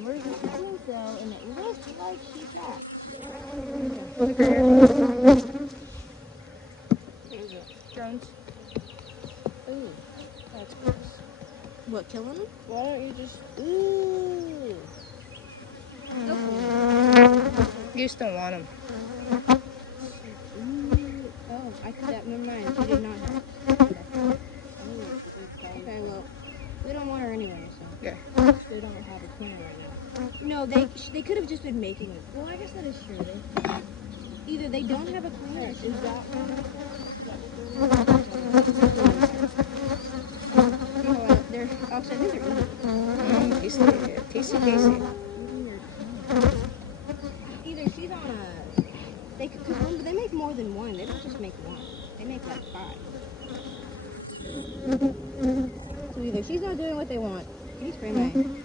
Where's the queen cell? And it looks like she's not. Look right here. What is it? Drones. Ooh, that's gross. What, killing them? Why don't you just... Ooh. You just don't want them. Ooh. Oh, never mind. She did not have. Okay, well, we don't want her anyway, so. Yeah. They don't have a queen right now. No, they could have just been making it. Well, I guess that is true. Either they don't have a queen or she's got one. No, they're actually I think they're eating. Tasty, tasty. Either she's on a. Cause they make more than one. They don't just make one. They make like 5. So either she's not doing what they want. Can you spray my thing?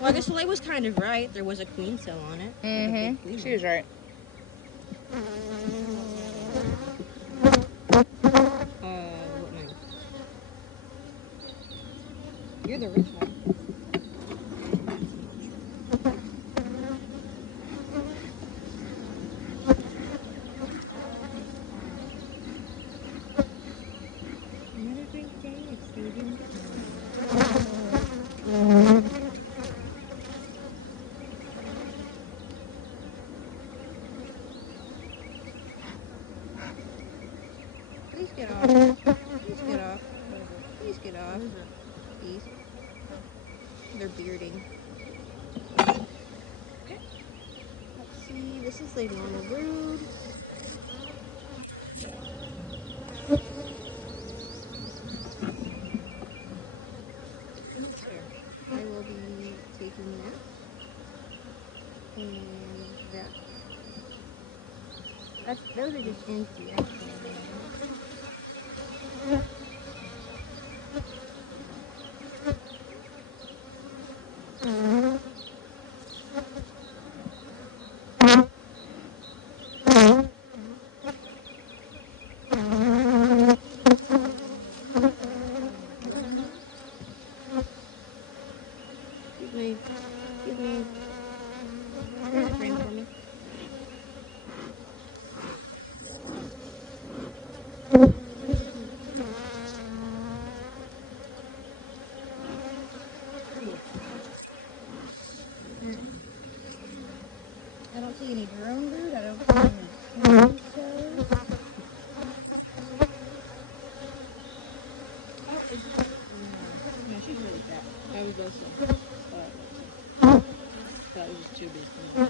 Well, I guess Soleil was kind of right. There was a queen cell on it. Mm-hmm. She was right. What name? You're the rich one. Another great day at Stadium. Please get off. Please get off. Please get off. Please. They're bearding. Okay. Let's see. This is the normal brood. I will be taking that. And that. Those are just empty, actually. Excuse me. Here's a frame for me. I don't see any drone brood. I don't see any queen cells. No, she's really fat. I was also. That was just too big for me.